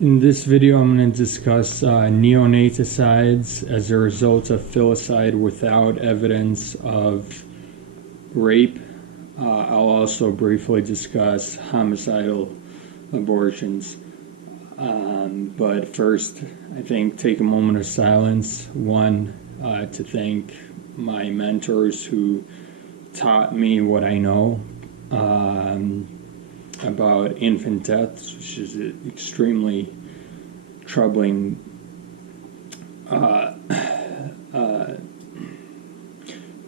In this video, I'm going to discuss neonaticides as a result of filicide without evidence of rape. I'll also briefly discuss homicidal abortions. But first, I think take a moment of silence. One, to thank my mentors who taught me what I know about infant deaths, which is an extremely troubling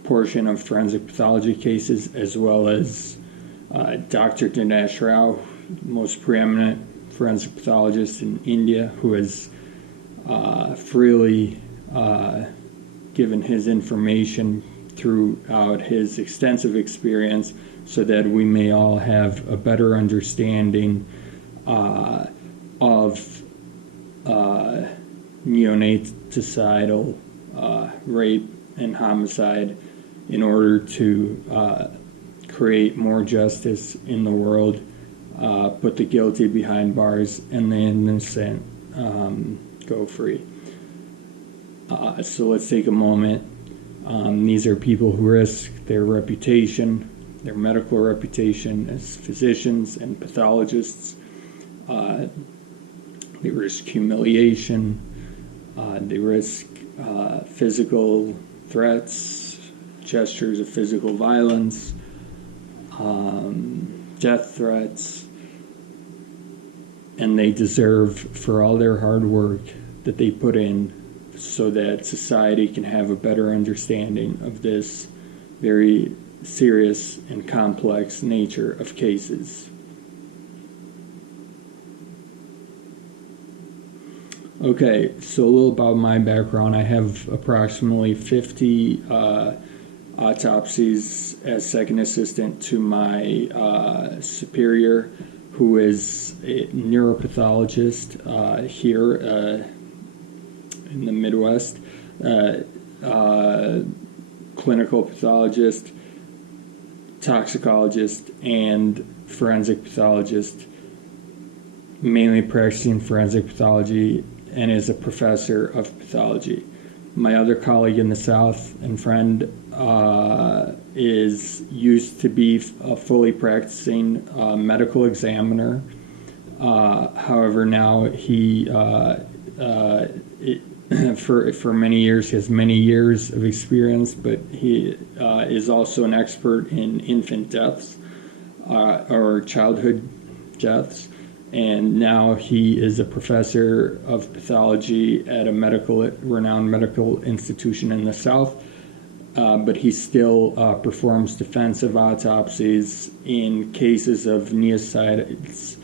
portion of forensic pathology cases, as well as Dr. Dinesh Rao, most preeminent forensic pathologist in India, who has freely given his information throughout his extensive experience so that we may all have a better understanding of neonatal rape and homicide in order to create more justice in the world, put the guilty behind bars, and the innocent go free. So let's take a moment. These are people who risk their reputation, their medical reputation as physicians and pathologists. They risk humiliation. They risk physical threats, gestures of physical violence, death threats, and they deserve, for all their hard work that they put in, so that society can have a better understanding of this very serious and complex nature of cases. Okay, so a little about my background. I have approximately 50 autopsies as second assistant to my superior, who is a neuropathologist here in the Midwest, clinical pathologist, toxicologist, and forensic pathologist, mainly practicing forensic pathology, and is a professor of pathology. My other colleague in the South and friend used to be a fully practicing medical examiner. However, now he for many years, he has many years of experience, but he is also an expert in infant deaths or childhood deaths. And now he is a professor of pathology at a renowned medical institution in the South. But he still performs defensive autopsies in cases of neonaticides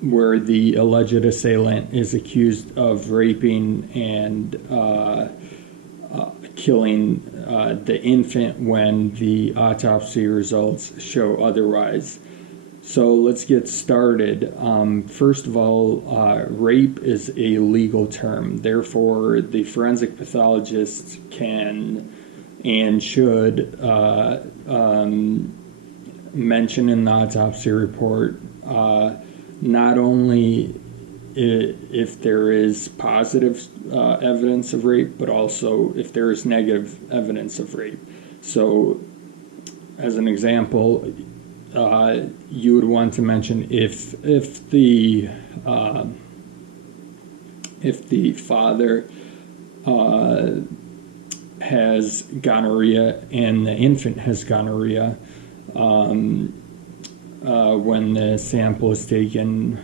where the alleged assailant is accused of raping and killing the infant when the autopsy results show otherwise. So let's get started. First of all, rape is a legal term. Therefore, the forensic pathologist can and should mention in the autopsy report not only if there is positive evidence of rape, but also if there is negative evidence of rape. So, as an example, you would want to mention if the father has gonorrhea and the infant has gonorrhea when the sample is taken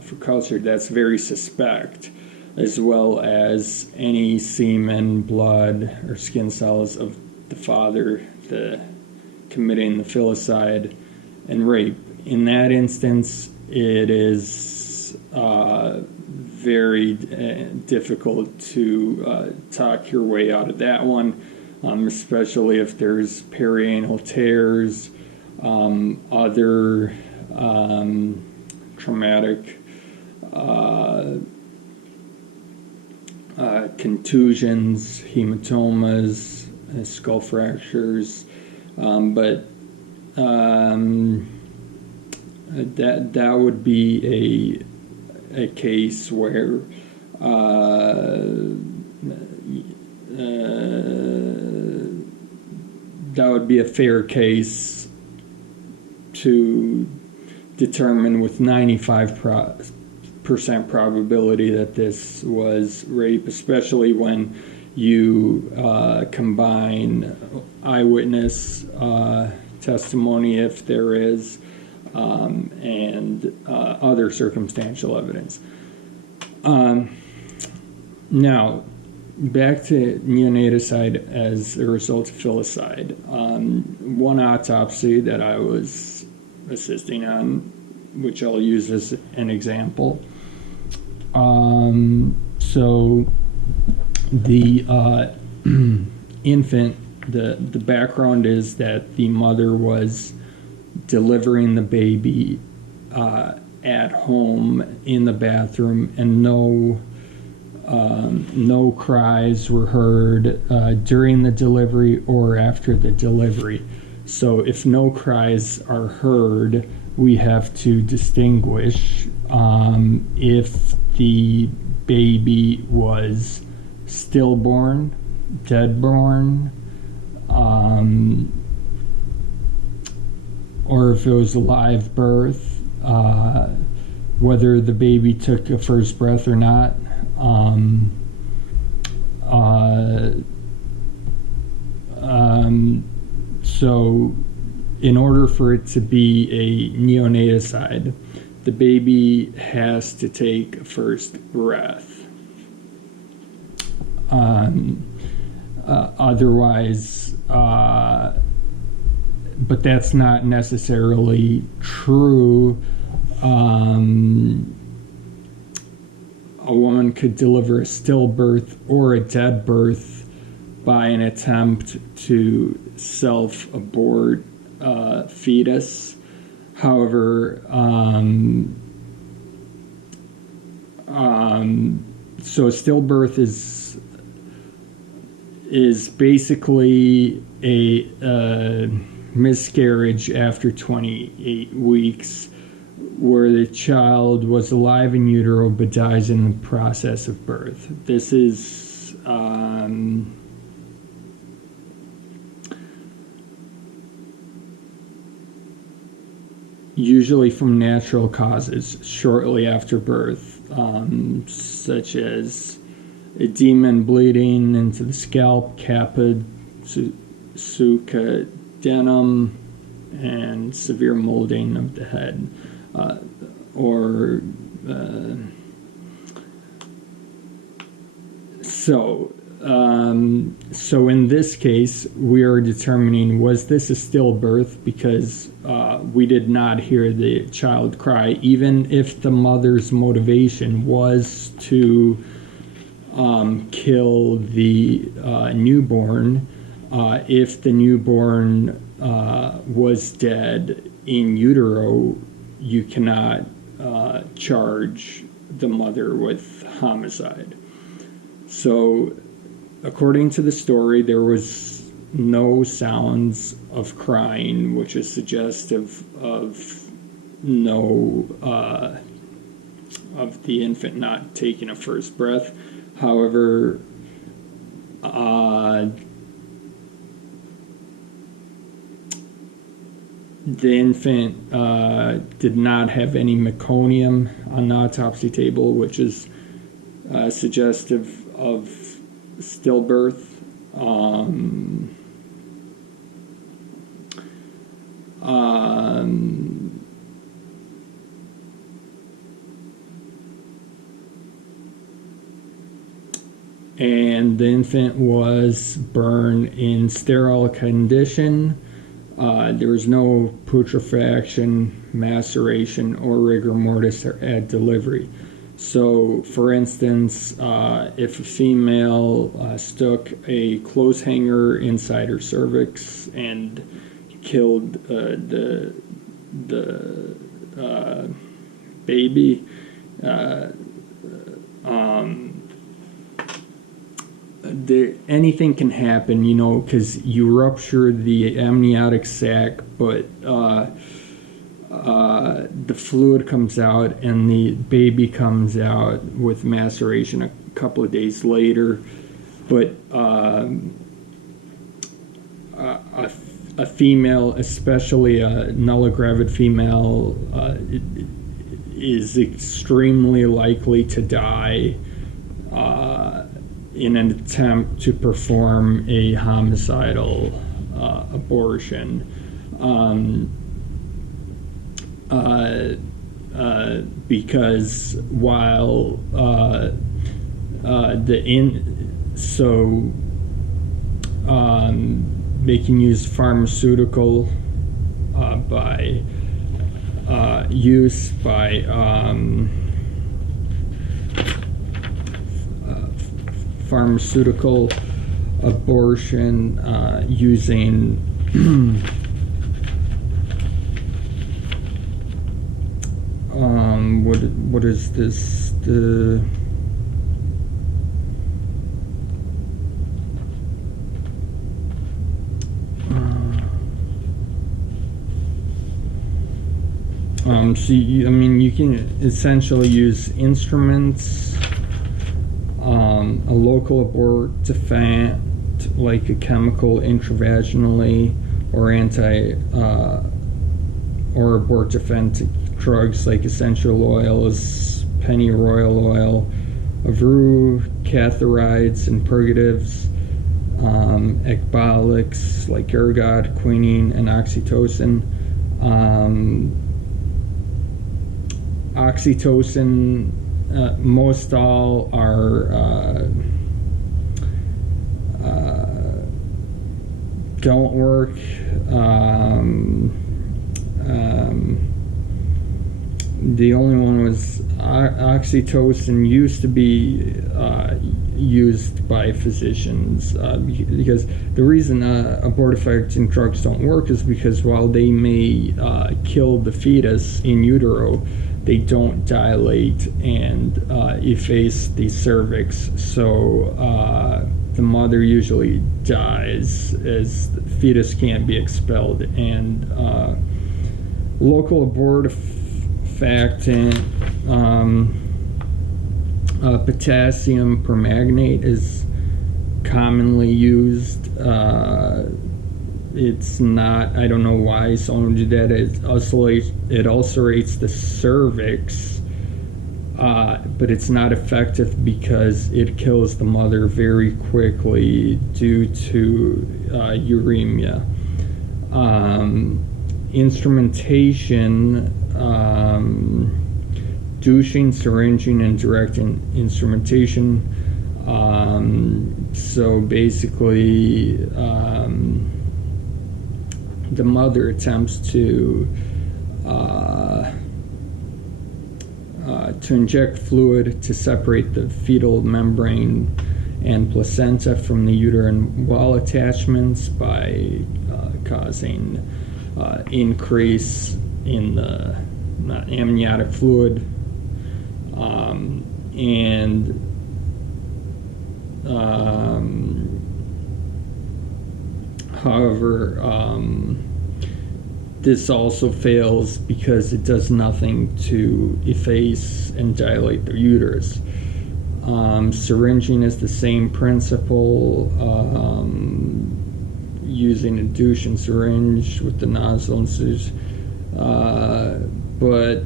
for culture, that's very suspect, as well as any semen, blood, or skin cells of the father committing the filicide and rape. In that instance, it is very difficult to talk your way out of that one, especially if there's perianal tears, other traumatic contusions, hematomas, skull fractures, but that would be a case where that would be a fair case to determine with 95% probability that this was rape, especially when you combine eyewitness testimony, if there is, and other circumstantial evidence. Now, back to neonaticide as a result of filicide. One autopsy that I was assisting on, which I'll use as an example. So the infant, the background is that the mother was delivering the baby at home in the bathroom, and no cries were heard during the delivery or after the delivery. So if no cries are heard, we have to distinguish if the baby was stillborn, deadborn, or if it was a live birth, whether the baby took a first breath or not. So in order for it to be a neonaticide, the baby has to take a first breath. Otherwise, but that's not necessarily true. A woman could deliver a stillbirth or a dead birth by an attempt to self-abort fetus. However, so stillbirth is basically a miscarriage after 28 weeks, where the child was alive in utero but dies in the process of birth. This is usually from natural causes shortly after birth, such as edema and bleeding into the scalp, caput, succedaneum, and severe molding of the head. So in this case, we are determining, was this a stillbirth, because we did not hear the child cry, even if the mother's motivation was to kill the newborn. If the newborn was dead in utero, you cannot charge the mother with homicide. So, according to the story, there was no sounds of crying, which is suggestive of of the infant not taking a first breath. However, the infant did not have any meconium on the autopsy table, which is suggestive of stillbirth. And the infant was burned in sterile condition. There was no putrefaction, maceration, or rigor mortis at delivery. So, for instance, if a female stuck a clothes hanger inside her cervix and killed the baby, anything can happen, because you rupture the amniotic sac, but the fluid comes out and the baby comes out with maceration a couple of days later. But a female, especially a nulligravid female, is extremely likely to die in an attempt to perform a homicidal abortion. Because while they can use pharmaceutical pharmaceutical abortion using what is this, you can essentially use instruments, a local abortifacient like a chemical intravaginally, or or abortifacient drugs like essential oils, pennyroyal oil, Avril, catharides and purgatives, ecbolics like ergot, quinine, and oxytocin. Oxytocin, most all are don't work. The only one was oxytocin used to be used by physicians because the reason abortifacient drugs don't work is because while they may kill the fetus in utero, they don't dilate and efface the cervix, so the mother usually dies as the fetus can't be expelled. And local abortifacient, potassium permanganate is commonly used. It's not, I don't know why someone did that. It ulcerates the cervix, but it's not effective because it kills the mother very quickly due to uremia. Instrumentation, douching, syringing, and direct instrumentation. So basically, the mother attempts to inject fluid to separate the fetal membrane and placenta from the uterine wall attachments by causing increase in the amniotic fluid, however, this also fails because it does nothing to efface and dilate the uterus. Syringing is the same principle, using a douche and syringe with the nozzle incision, but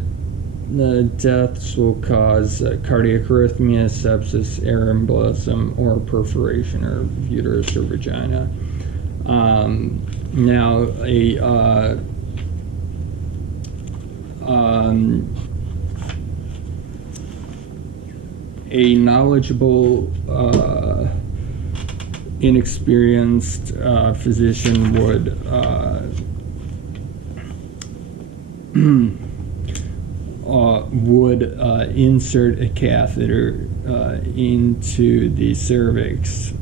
the deaths will cause cardiac arrhythmia, sepsis, air embolism, or perforation of uterus or vagina. Now, a knowledgeable, inexperienced physician would insert a catheter into the cervix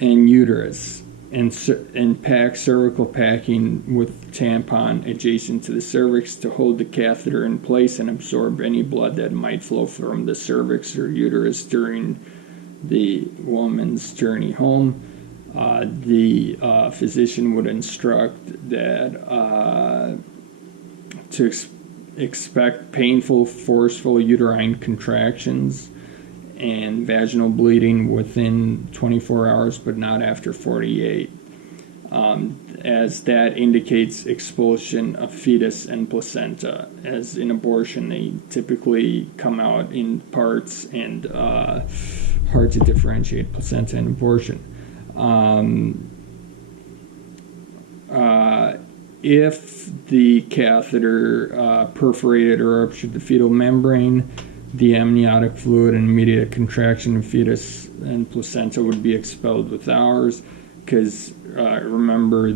and uterus, and pack cervical packing with tampon adjacent to the cervix to hold the catheter in place and absorb any blood that might flow from the cervix or uterus during the woman's journey home. The physician would instruct that to expect painful, forceful uterine contractions and vaginal bleeding within 24 hours, but not after 48, as that indicates expulsion of fetus and placenta. As in abortion, they typically come out in parts, and hard to differentiate placenta and abortion. If the catheter perforated or ruptured the fetal membrane, the amniotic fluid and immediate contraction of fetus and placenta would be expelled with hours, because remember,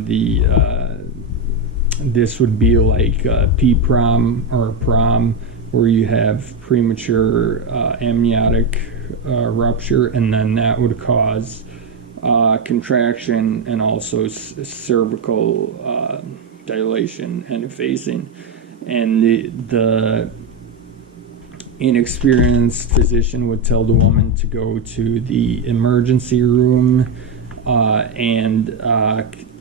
this would be like P-prom or prom, where you have premature amniotic rupture, and then that would cause contraction and also cervical dilation and effacing. And the inexperienced physician would tell the woman to go to the emergency room and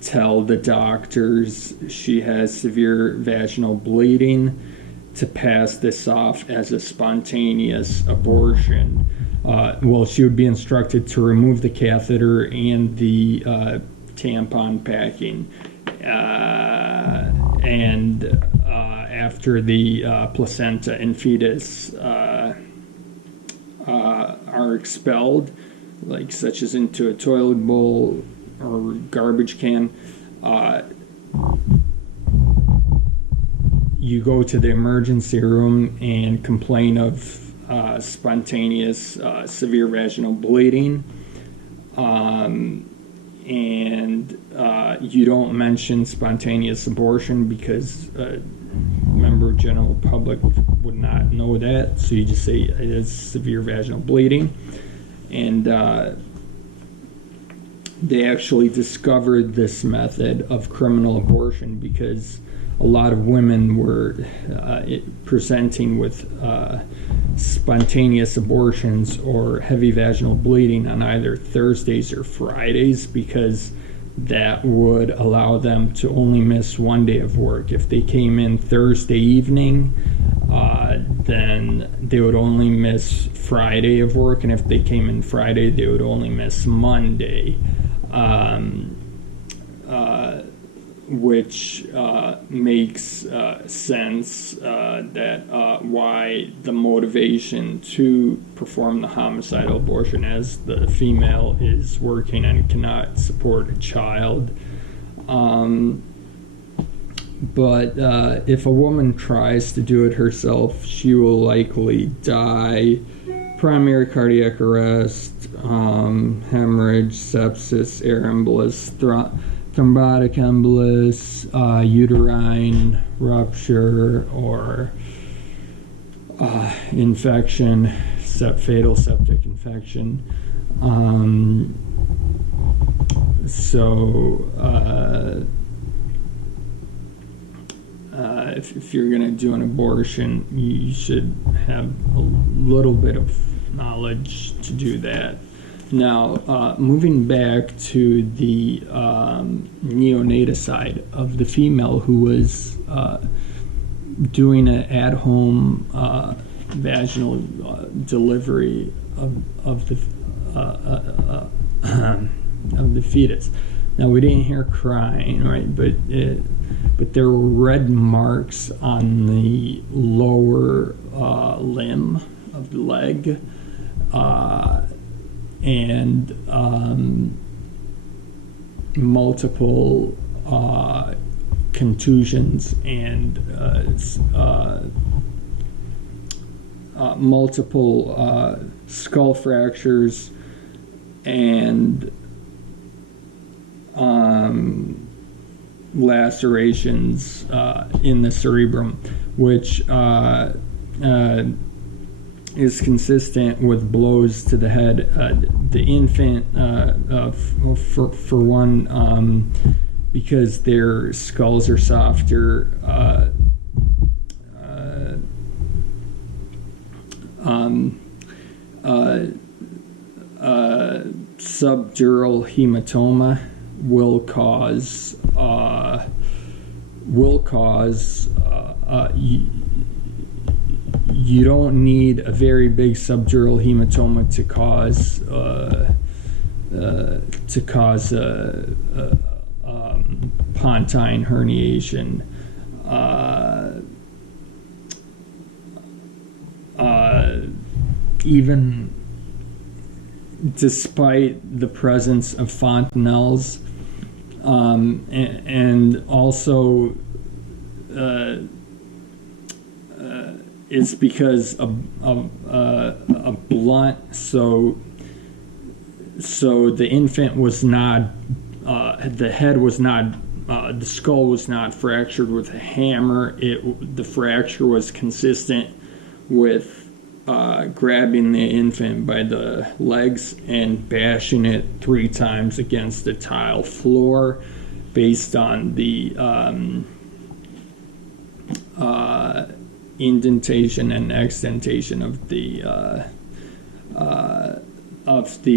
tell the doctors she has severe vaginal bleeding, to pass this off as a spontaneous abortion. She would be instructed to remove the catheter and the tampon packing. And after the placenta and fetus are expelled, like such as into a toilet bowl or garbage can, you go to the emergency room and complain of spontaneous severe vaginal bleeding, and you don't mention spontaneous abortion, because member of general public would not know that, so you just say it is severe vaginal bleeding. And they actually discovered this method of criminal abortion because a lot of women were presenting with spontaneous abortions or heavy vaginal bleeding on either Thursdays or Fridays, because that would allow them to only miss one day of work. If they came in Thursday evening, then they would only miss Friday of work, and if they came in Friday, they would only miss Monday. Which makes sense that why the motivation to perform the homicidal abortion, as the female is working and cannot support a child. But if a woman tries to do it herself, she will likely die. Primary cardiac arrest, hemorrhage, sepsis, air embolus, thrombotic embolus, uterine rupture, or infection, fatal septic infection. If you're going to do an abortion, you should have a little bit of knowledge to do that. Now, moving back to the neonaticide of the female who was doing an at-home vaginal delivery of the fetus. Now, we didn't hear crying, right? But there were red marks on the lower limb of the leg, and multiple contusions and multiple skull fractures and lacerations in the cerebrum, which is consistent with blows to the head. The infant, for one, because their skulls are softer, subdural hematoma will cause you don't need a very big subdural hematoma to cause pontine herniation. Even despite the presence of fontanelles, and also it's because a blunt, so the infant was not, the head was not, the skull was not fractured with a hammer. The fracture was consistent with grabbing the infant by the legs and bashing it 3 times against the tile floor, based on the indentation and extentation of the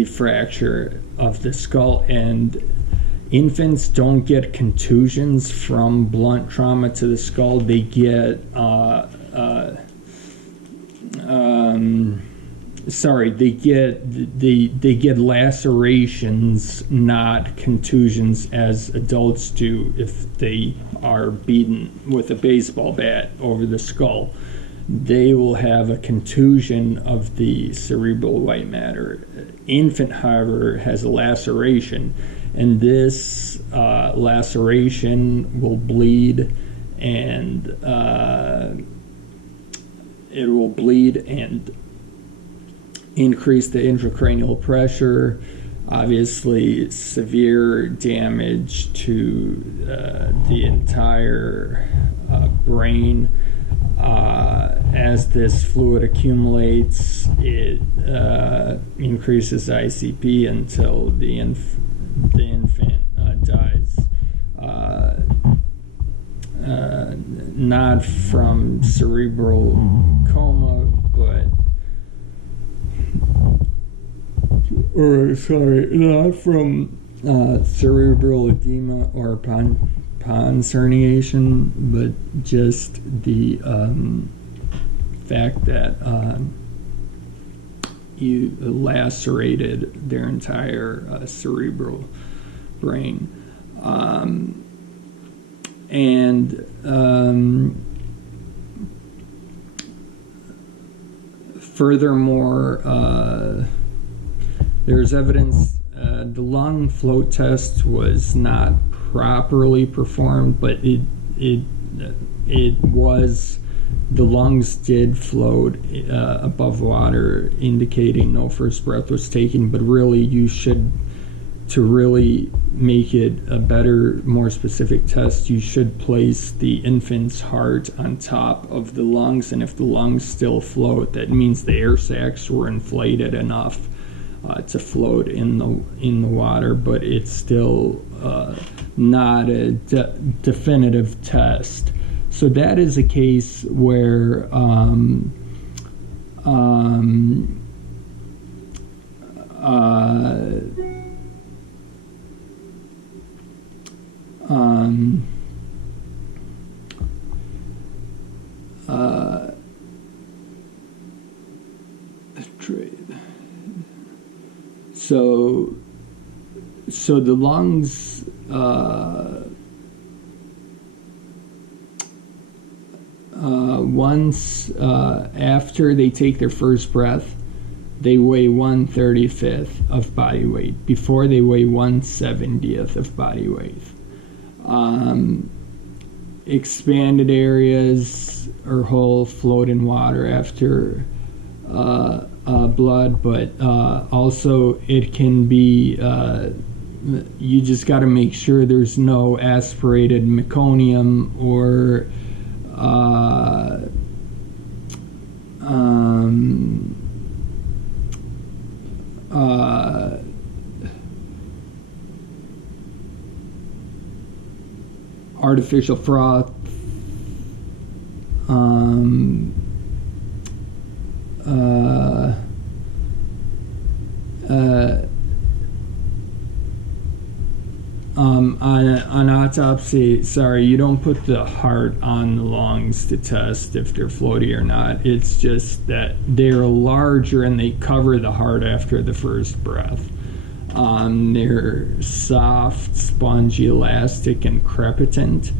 fracture of the skull. And infants don't get contusions from blunt trauma to the skull. They get they get lacerations, not contusions, as adults do if they are beaten with a baseball bat over the skull. They will have a contusion of the cerebral white matter. Infant, however, has a laceration, and this laceration will bleed, and it will bleed and increase the intracranial pressure. Obviously, severe damage to the entire brain. As this fluid accumulates, it increases ICP until the infant dies. Not from cerebral coma, not from cerebral edema or pons herniation, but just the fact that you lacerated their entire cerebral brain. Furthermore, there's evidence the lung float test was not properly performed, but it was, the lungs did float above water, indicating no first breath was taken. But really, you should, to really make it a better, more specific test, you should place the infant's heart on top of the lungs, and if the lungs still float, that means the air sacs were inflated enough to float in the water. But it's still not a definitive test. So that is a case where so the lungs once after they take their first breath, they weigh 1/35 of body weight. Before, they weigh 1/70 of body weight. Expanded areas or whole float in water after blood, but also it can be, you just got to make sure there's no aspirated meconium or artificial froth, autopsy, sorry, you don't put the heart on the lungs to test if they're floaty or not. It's just that they're larger and they cover the heart after the first breath. They're soft, spongy, elastic, and crepitant,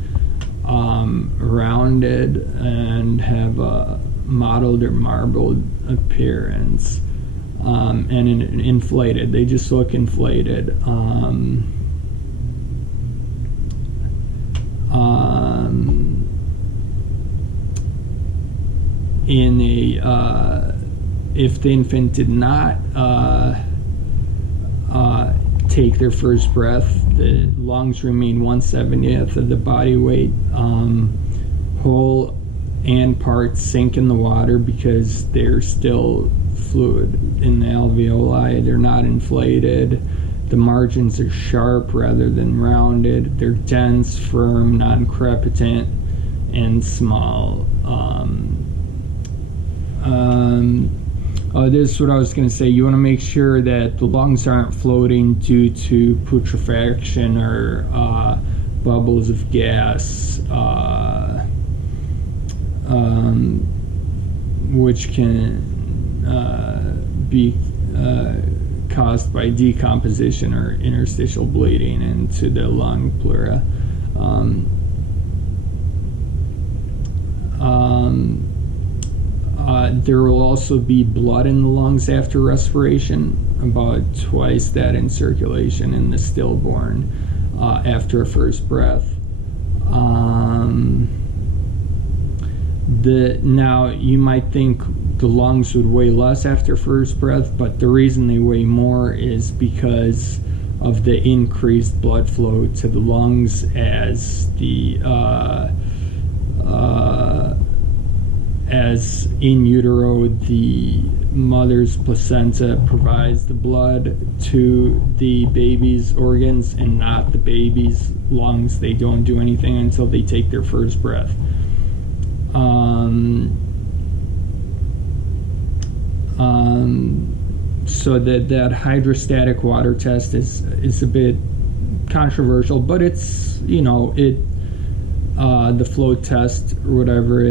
rounded, and have a mottled or marbled appearance, and inflated. They just look inflated. If the infant did not take their first breath, the lungs remain 1/70th of the body weight. Whole and parts sink in the water because they're still fluid in the alveoli. They're not inflated. The margins are sharp rather than rounded. They're dense, firm, non-crepitant, and small. This is what I was going to say. You want to make sure that the lungs aren't floating due to putrefaction or bubbles of gas, which can be caused by decomposition or interstitial bleeding into the lung pleura. There will also be blood in the lungs after respiration, about twice that in circulation in the stillborn after a first breath. Now, you might think the lungs would weigh less after first breath, but the reason they weigh more is because of the increased blood flow to the lungs as in utero the mother's placenta provides the blood to the baby's organs and not the baby's lungs. They don't do anything until they take their first breath. So that hydrostatic water test is a bit controversial, but it's, the flow test or whatever,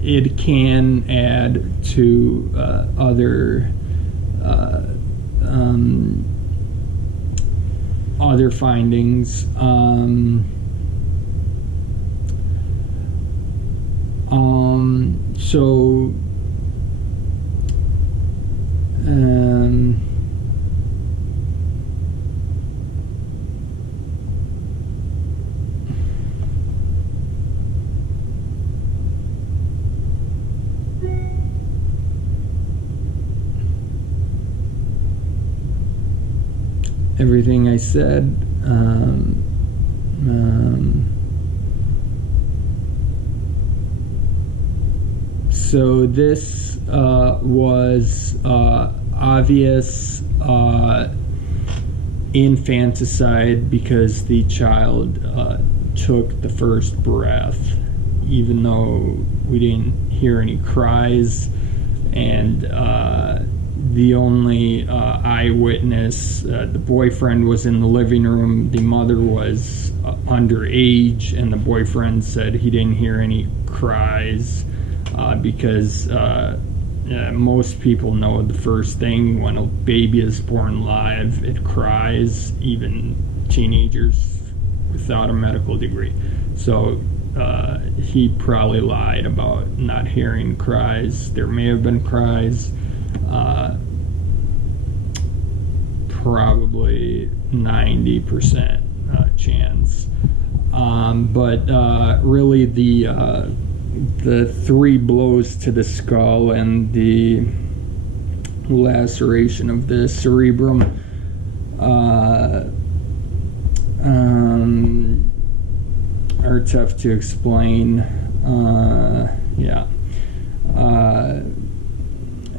it can add to other findings. Everything I said, so this was obvious infanticide because the child took the first breath, even though we didn't hear any cries, and the only eyewitness, the boyfriend, was in the living room. The mother was underage, and the boyfriend said he didn't hear any cries because most people know the first thing when a baby is born live, it cries, even teenagers without a medical degree. So he probably lied about not hearing cries. There may have been cries. Probably 90% chance, but really the 3 blows to the skull and the laceration of the cerebrum are tough to explain.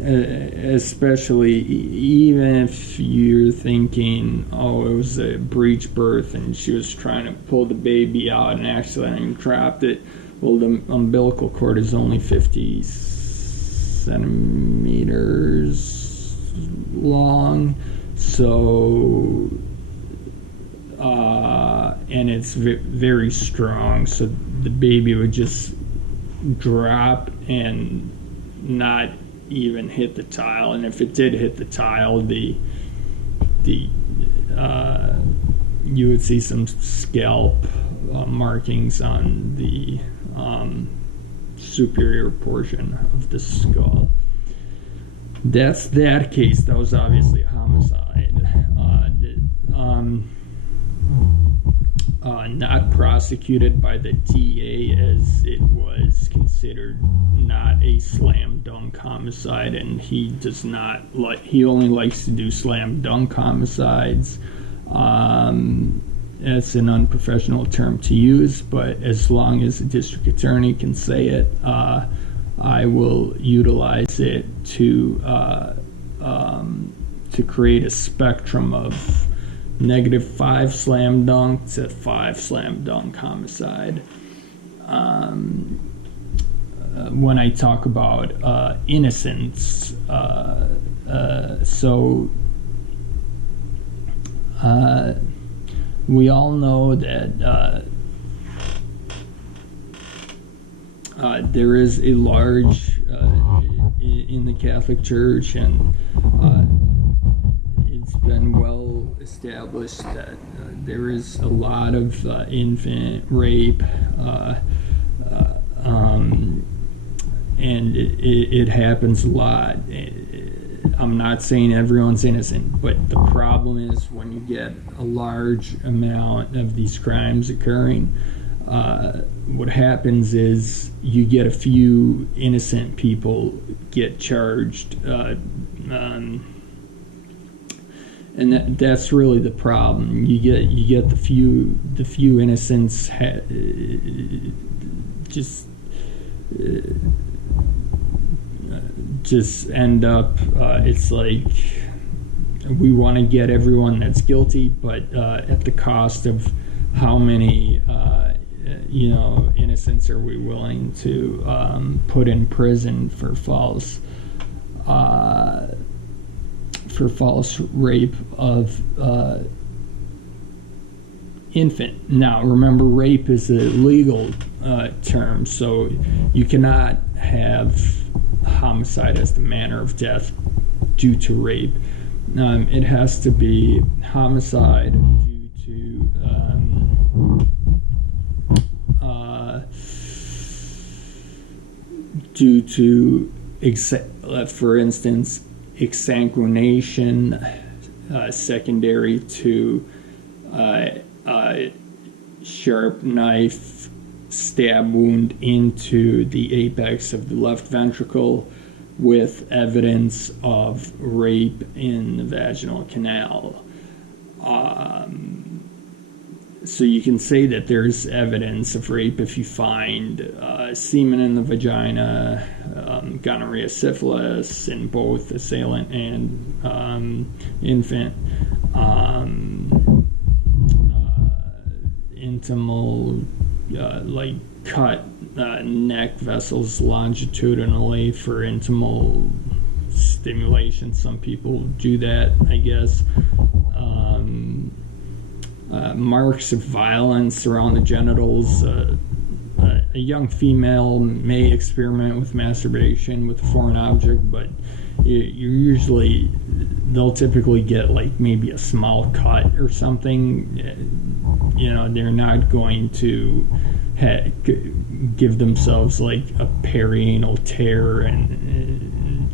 Especially even if you're thinking, oh, it was a breech birth and she was trying to pull the baby out and accidentally dropped it. Well, the umbilical cord is only 50 centimeters long, so and it's very strong, so the baby would just drop and not even hit the tile, and if it did hit the tile, you would see some scalp markings on the superior portion of the skull. That's that case. That was obviously a homicide. Not prosecuted by the DA, as it was considered not a slam dunk homicide, and he does not like. He only likes to do slam dunk homicides. That's an unprofessional term to use, but as long as the district attorney can say it, I will utilize it to create a spectrum of -5 slam dunk to 5 slam dunk homicide. When I talk about innocence, we all know that there is a large in the Catholic Church, and it's been well established that there is a lot of infant rape, and it happens a lot. I'm not saying everyone's innocent, but the problem is when you get a large amount of these crimes occurring, what happens is you get a few innocent people get charged, and that's really the problem. You get the few innocents just end up. It's like we want to get everyone that's guilty, but at the cost of how many innocents are we willing to put in prison for false rape of infant. Now, remember, rape is a legal term, so you cannot have homicide as the manner of death due to rape. It has to be homicide due to for instance, exsanguination secondary to sharp knife stab wound into the apex of the left ventricle with evidence of rape in the vaginal canal. So you can say that there's evidence of rape if you find semen in the vagina, gonorrhea, syphilis in both assailant and infant, intimal, like cut neck vessels longitudinally for intimal stimulation. Some people do that, I guess. Marks of violence around the genitals. A young female may experiment with masturbation with a foreign object, but they'll typically get like maybe a small cut or something. They're not going to give themselves like a perianal tear, and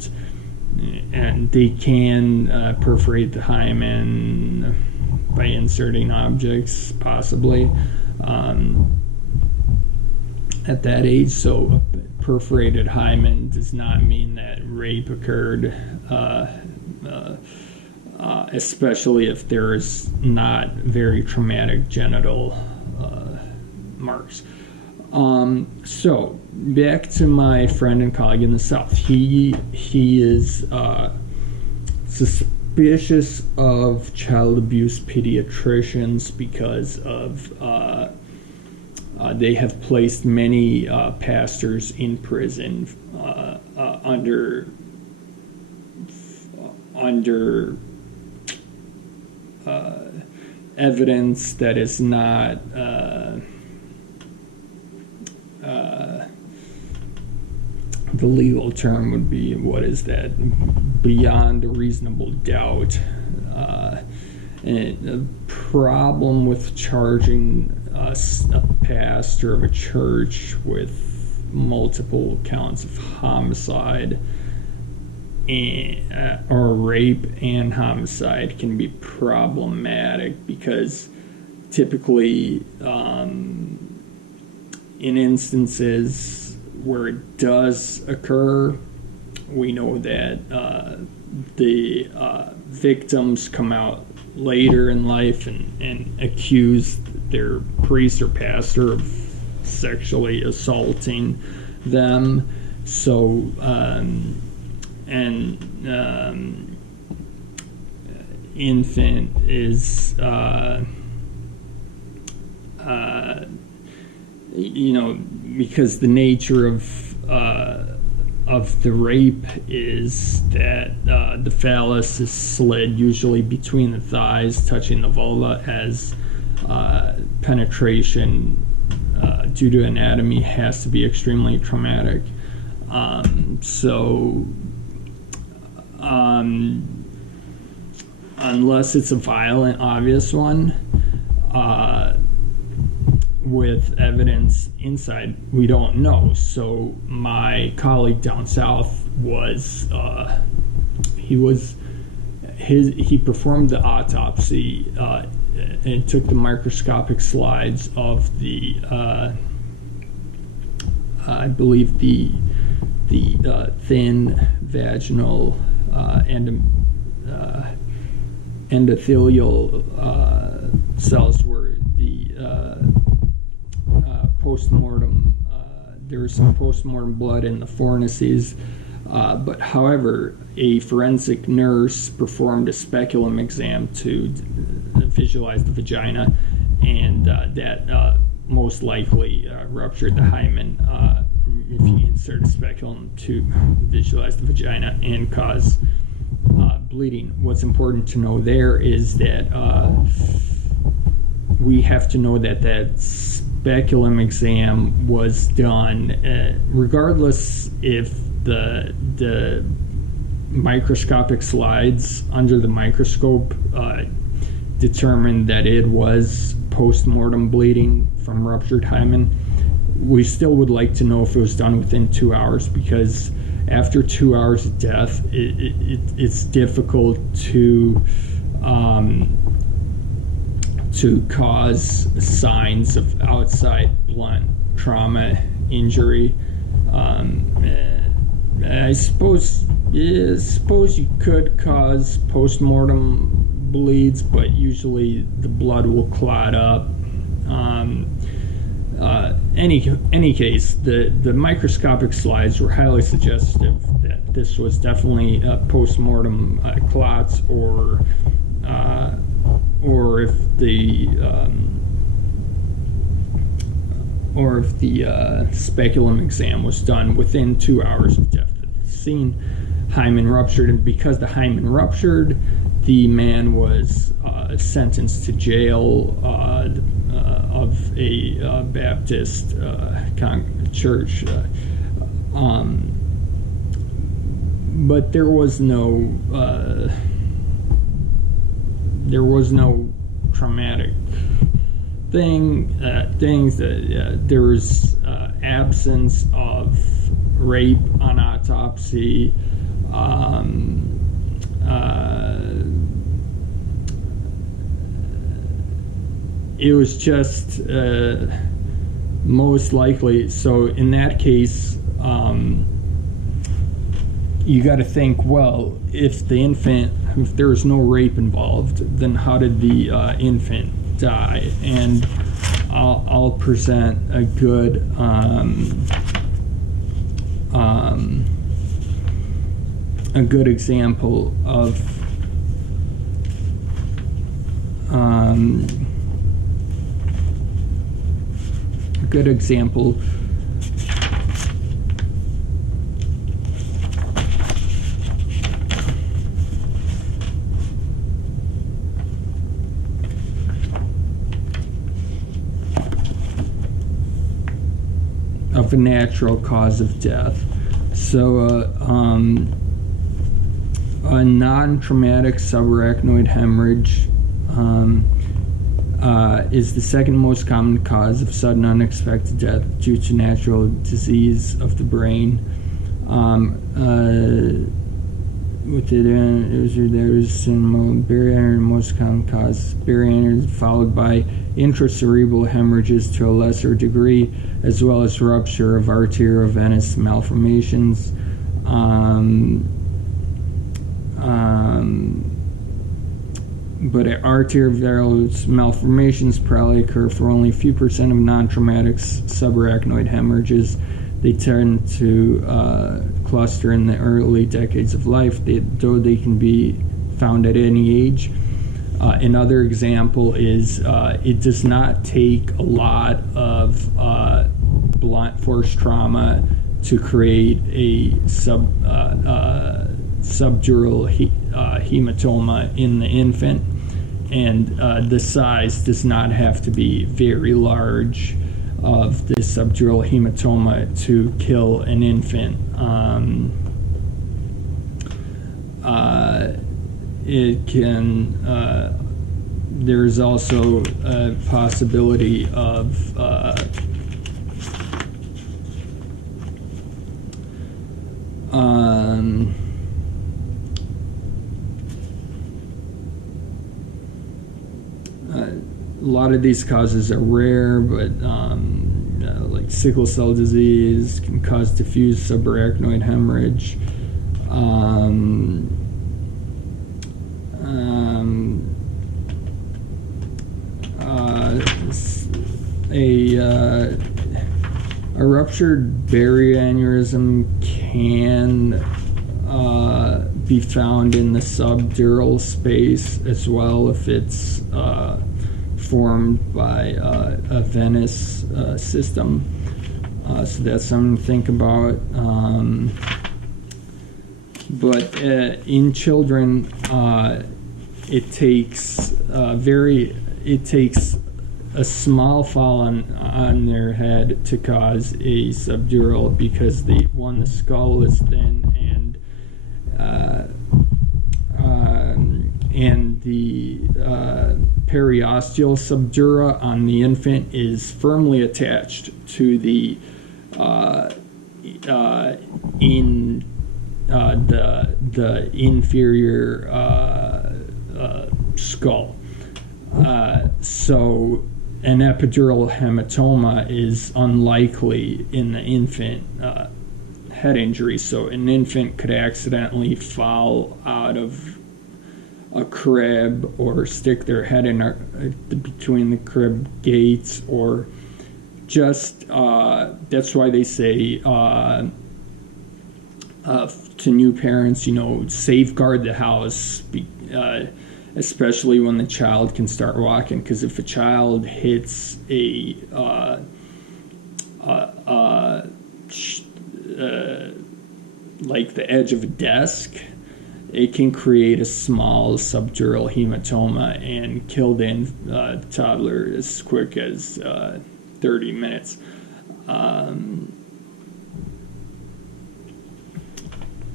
they can perforate the hymen by inserting objects, possibly, at that age. So a perforated hymen does not mean that rape occurred, especially if there's not very traumatic genital marks. So back to my friend and colleague in the South. He is suspicious of child abuse pediatricians because of they have placed many pastors in prison under evidence that is not the legal term would be, what is that? Beyond a reasonable doubt. And the problem with charging a pastor of a church with multiple counts of homicide or rape and homicide can be problematic, because typically in instances where it does occur, we know that the victims come out later in life and accuse their priest or pastor of sexually assaulting them. So infant is because the nature of the rape is that the phallus is slid usually between the thighs, touching the vulva, as penetration due to anatomy has to be extremely traumatic. Unless it's a violent, obvious one, with evidence inside, we don't know. So my colleague down south he performed the autopsy and took the microscopic slides of the I believe the thin vaginal endothelial cells were the postmortem. There was some postmortem blood in the fornices, but however, a forensic nurse performed a speculum exam to visualize the vagina, and that most likely ruptured the hymen if you insert a speculum to visualize the vagina and cause bleeding. What's important to know there is that we have to know that that speculum exam was done regardless if the microscopic slides under the microscope determined that it was post-mortem bleeding from ruptured hymen. We still would like to know if it was done within 2 hours, because after 2 hours of death, it's difficult to cause signs of outside blunt trauma injury. I suppose you could cause post-mortem bleeds, but usually the blood will clot up. Any case, the microscopic slides were highly suggestive that this was definitely post-mortem clots, or if the speculum exam was done within 2 hours of death at the scene, hymen ruptured, and because the hymen ruptured, the man was sentenced to jail of a Baptist church, but there was no traumatic things. There was absence of rape on autopsy. It was just most likely. So in that case, you got to think, well, if there was no rape involved, then how did the infant die? And I'll present a good example of a natural cause of death. So a non-traumatic subarachnoid hemorrhage is the second most common cause of sudden unexpected death due to natural disease of the brain. There's barrier most common cause barrier, followed by intracerebral hemorrhages to a lesser degree, as well as rupture of arteriovenous malformations. But arteriovenous malformations probably occur for only a few percent of non-traumatic subarachnoid hemorrhages. They tend to cluster in the early decades of life, though they can be found at any age. Another example is it does not take a lot of blunt force trauma to create a subdural hematoma in the infant, and the size does not have to be very large of the subdural hematoma to kill an infant. It can. There's also a possibility of a lot of these causes are rare, but like sickle cell disease can cause diffuse subarachnoid hemorrhage. A ruptured berry aneurysm can be found in the subdural space as well if it's formed by a venous system. So that's something to think about. But in children, it takes a small fall on their head to cause a subdural, because the skull is thin, and the periosteal subdura on the infant is firmly attached to the the inferior skull. So an epidural hematoma is unlikely in the infant head injury. So an infant could accidentally fall out of a crib or stick their head in between the crib gates, or just that's why they say to new parents, safeguard the house, especially when the child can start walking, because if a child hits like the edge of a desk, it can create a small subdural hematoma and kill the toddler as quick as 30 minutes.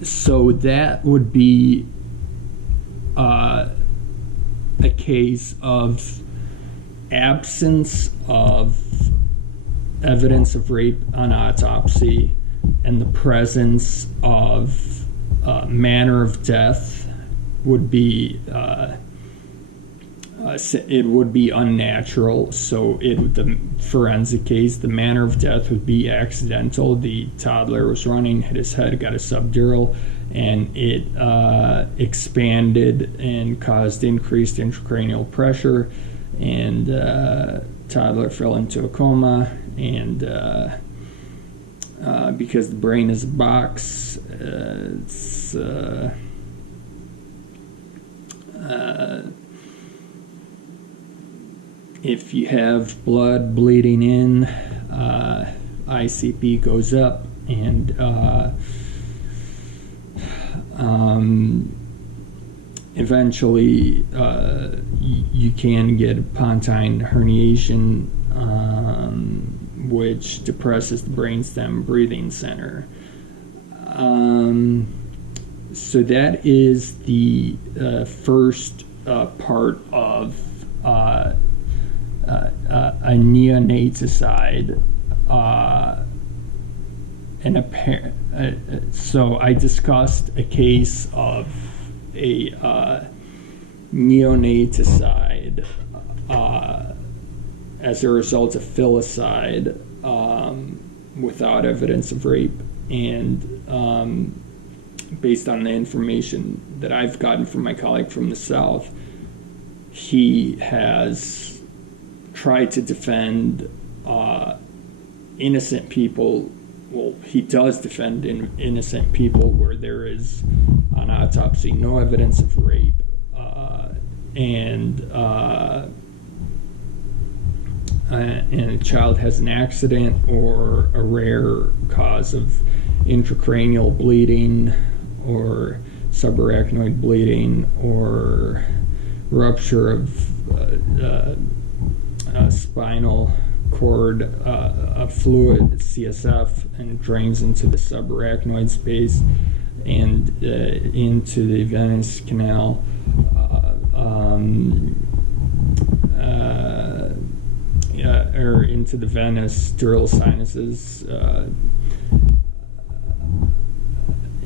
So that would be a case of absence of evidence of rape on autopsy and the presence of manner of death would be it would be unnatural. So the forensic case, the manner of death would be accidental. The toddler was running, hit his head, got a subdural, and it expanded and caused increased intracranial pressure, and toddler fell into a coma. And because the brain is a box, if you have blood bleeding in, ICP goes up, and eventually you can get a pontine herniation which depresses the brainstem breathing center. So that is the first part of a neonaticide. So I discussed a case of a neonaticide as a result of filicide without evidence of rape, and based on the information that I've gotten from my colleague from the South, he has tried to defend innocent people. Well, he does defend innocent people where there is, on autopsy, no evidence of rape, and a child has an accident or a rare cause of intracranial bleeding or subarachnoid bleeding or rupture of spinal cord fluid, CSF, and it drains into the subarachnoid space and into the venous canal, or into the venous dural sinuses,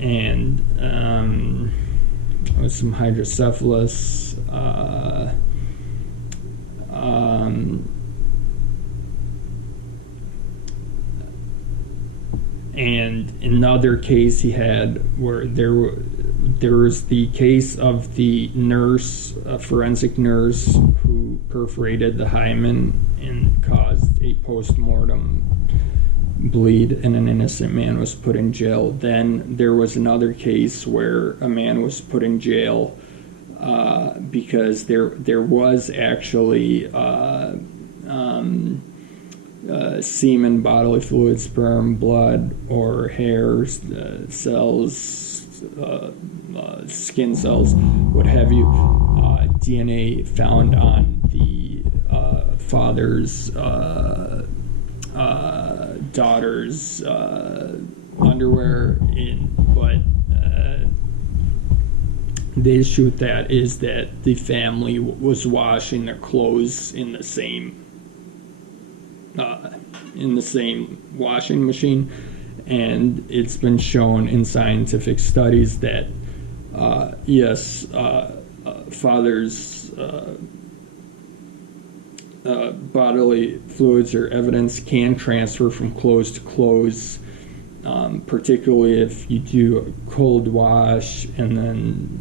and with some hydrocephalus, and another case he had where there was the case of the nurse, a forensic nurse, who perforated the hymen and caused a post-mortem bleed, and an innocent man was put in jail. Then there was another case where a man was put in jail because there was actually semen, bodily fluid, sperm, blood, or hairs, cells, skin cells, what have you, DNA found on the father's daughter's underwear, but the issue with that is that the family was washing their clothes in the same washing machine, and it's been shown in scientific studies that yes, father's bodily fluids or evidence can transfer from clothes to clothes, particularly if you do a cold wash and then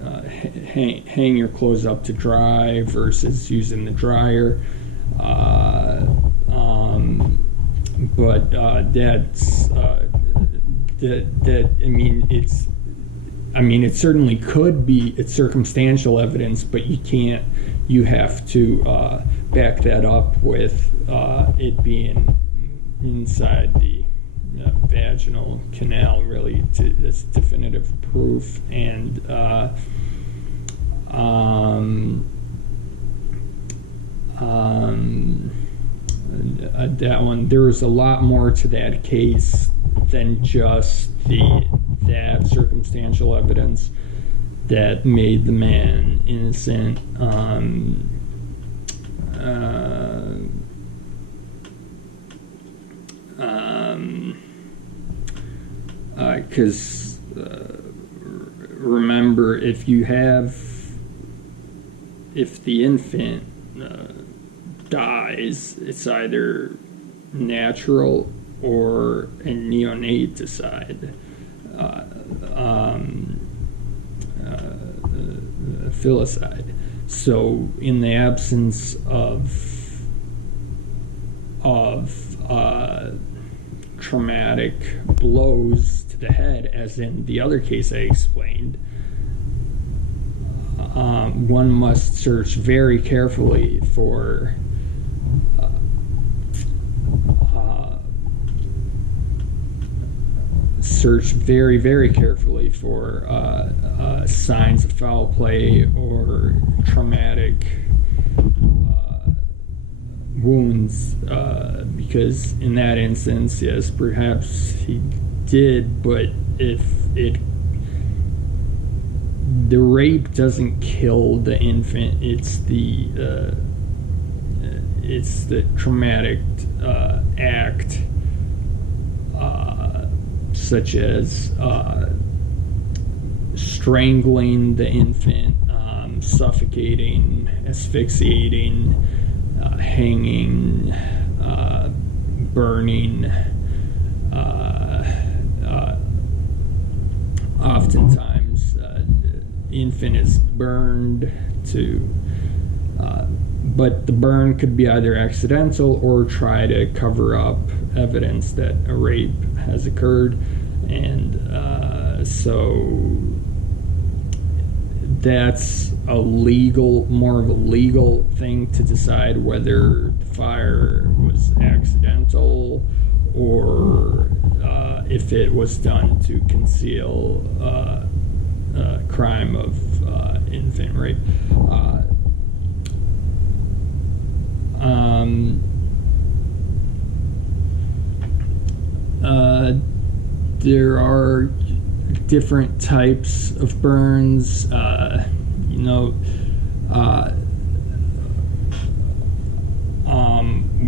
hang your clothes up to dry versus using the dryer. But that's it certainly could be, it's circumstantial evidence, but you have to back that up with it being inside the vaginal canal, really, that's definitive proof. And that one, there was a lot more to that case than just that circumstantial evidence that made the man innocent. Because remember, if the infant dies, it's either natural or a neonaticide, filicide. So in the absence of traumatic blows to the head, as in the other case I explained, one must search very carefully for signs of foul play or traumatic wounds, because in that instance, yes, perhaps he did, but if the rape doesn't kill the infant, it's the traumatic act, such as strangling the infant, suffocating, asphyxiating, hanging, burning. Oftentimes, infant is burned but the burn could be either accidental or try to cover up evidence that a rape has occurred, and so that's more of a legal thing to decide whether the fire was accidental or if it was done to conceal crime of infant rape. There are different types of burns.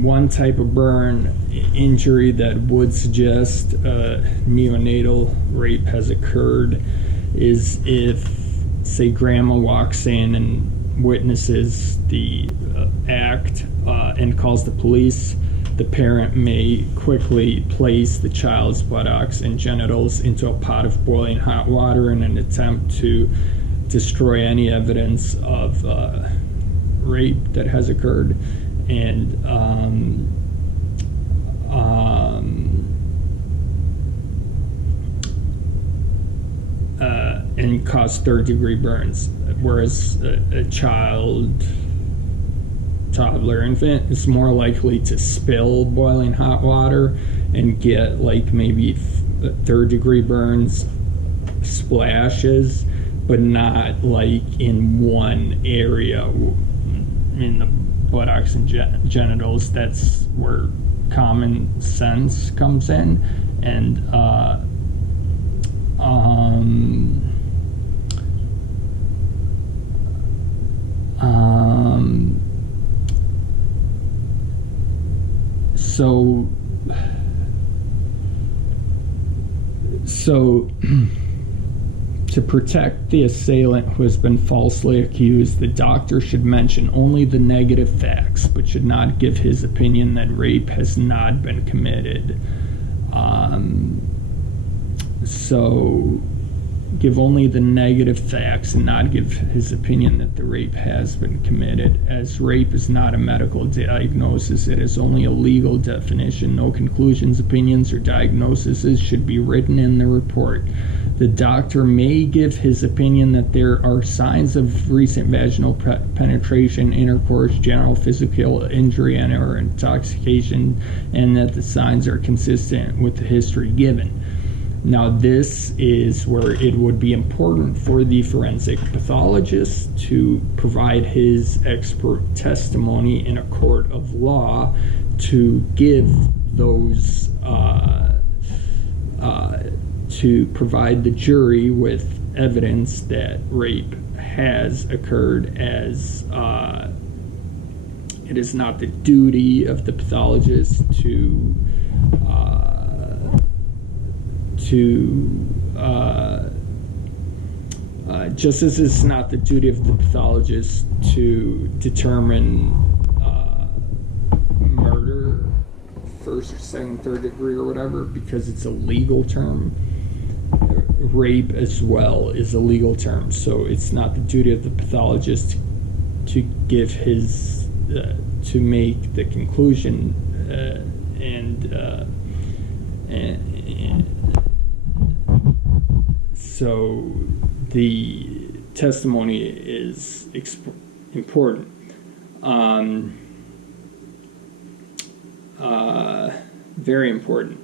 One type of burn injury that would suggest neonatal rape has occurred is if, say, grandma walks in and witnesses the act and calls the police. The parent may quickly place the child's buttocks and genitals into a pot of boiling hot water in an attempt to destroy any evidence of rape that has occurred, and cause third-degree burns, whereas a toddler infant is more likely to spill boiling hot water and get like maybe third-degree burns, splashes, but not like in one area in the buttocks and genitals. That's where common sense comes in, and So to protect the assailant who has been falsely accused, the doctor should mention only the negative facts, but should not give his opinion that rape has not been committed. So give only the negative facts and not give his opinion that the rape has been committed. As rape is not a medical diagnosis, it is only a legal definition. No conclusions, opinions, or diagnoses should be written in the report. The doctor may give his opinion that there are signs of recent vaginal penetration, intercourse, general physical injury, and or intoxication, and that the signs are consistent with the history given. Now, this is where it would be important for the forensic pathologist to provide his expert testimony in a court of law to give those, to provide the jury with evidence that rape has occurred, as it is not the duty of the pathologist to just as it's not the duty of the pathologist to determine murder, first, second, third degree, or whatever, because it's a legal term. Rape as well is a legal term, so it's not the duty of the pathologist to give his to make the conclusion and so the testimony is important. Very important.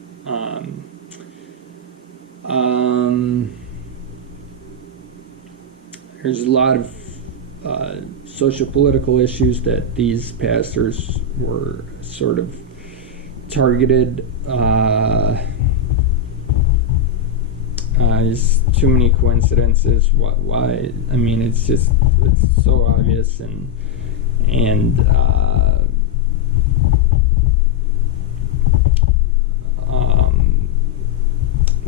There's a lot of socio-political issues that these pastors were sort of targeted. There's too many coincidences. Why? I mean, it's so obvious, and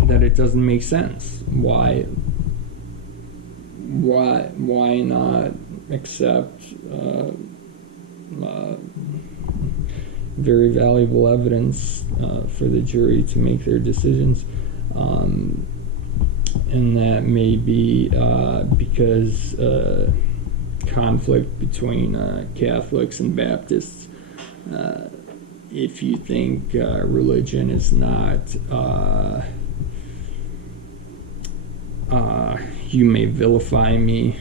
that it doesn't make sense. Why not accept very valuable evidence for the jury to make their decisions? And that may be because conflict between Catholics and Baptists. If you think religion is not, you may vilify me.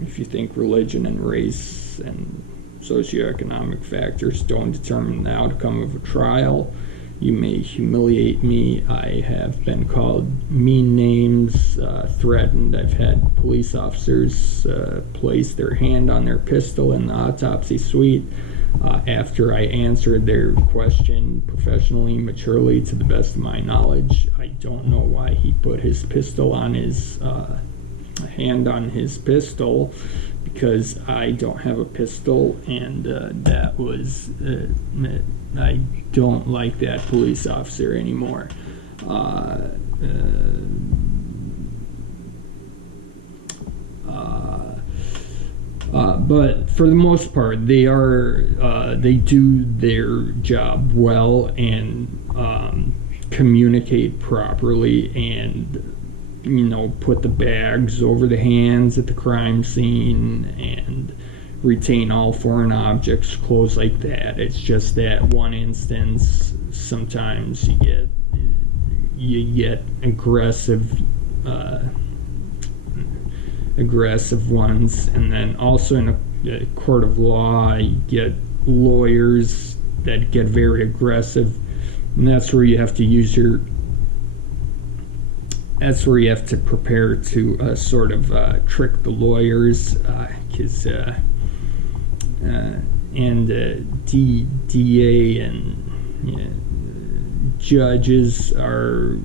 If you think religion and race and socioeconomic factors don't determine the outcome of a trial, you may humiliate me. I have been called mean names, threatened. I've had police officers place their hand on their pistol in the autopsy suite after I answered their question professionally, maturely, to the best of my knowledge. I don't know why he put his pistol on his hand on his pistol, because I don't have a pistol, and that was I don't like that police officer anymore. But for the most part, they do their job well and communicate properly, and put the bags over the hands at the crime scene and retain all foreign objects, clothes like that. It's just that one instance, sometimes you get aggressive ones, and then also in a court of law you get lawyers that get very aggressive, and that's where you have to prepare to sort of trick the lawyers, because DA and judges are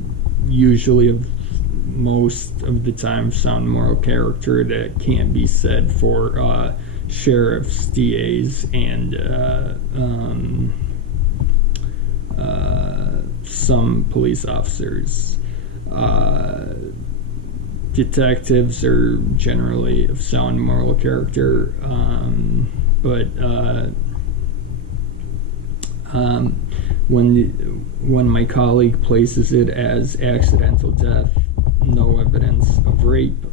usually most of the time sound moral character. That can't be said for sheriffs, DAs, and some police officers. Detectives are generally of sound moral character, but when my colleague places it as accidental death, no evidence of rape,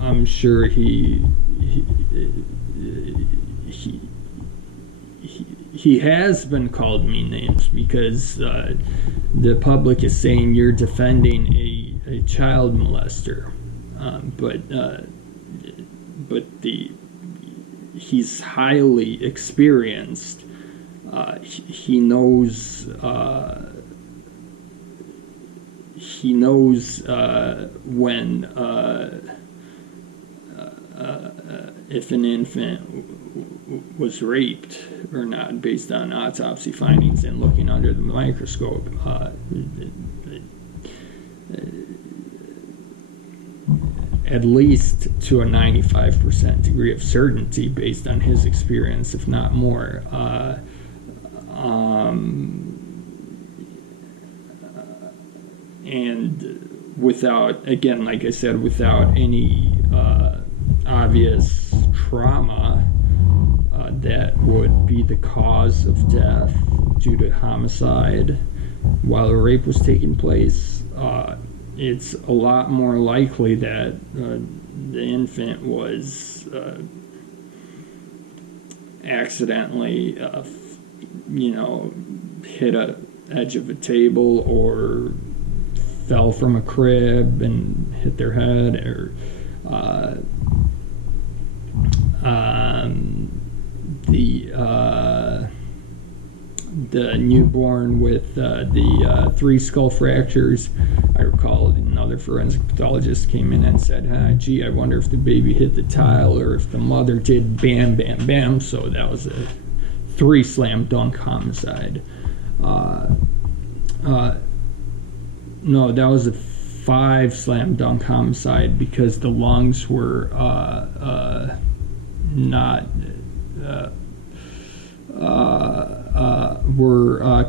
I'm sure he has been called mean names, because the public is saying you're defending a child molester, but he's highly experienced. He knows when if an infant was raped or not, based on autopsy findings and looking under the microscope. At least to a 95% degree of certainty, based on his experience, if not more. And without, again, like I said, without any obvious trauma that would be the cause of death due to homicide while a rape was taking place, it's a lot more likely that the infant was accidentally hit a edge of a table, or fell from a crib and hit their head, or the newborn with the 3 skull fractures. I recall another forensic pathologist came in and said, gee, I wonder if the baby hit the tile or if the mother did bam, bam, bam. So that was a 3 slam dunk homicide. No, that was a 5 slam dunk homicide because the lungs were not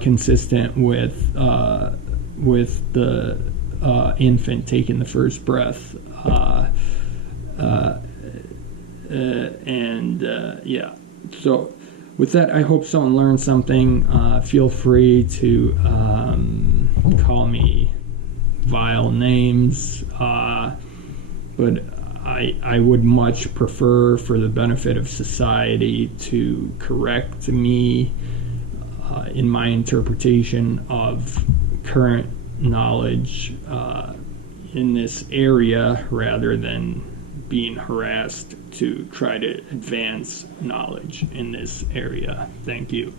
consistent with the infant taking the first breath, yeah. So with that, I hope someone learned something. Feel free to call me vile names, but I would much prefer, for the benefit of society, to correct me in my interpretation of current knowledge in this area, rather than being harassed to try to advance knowledge in this area. Thank you.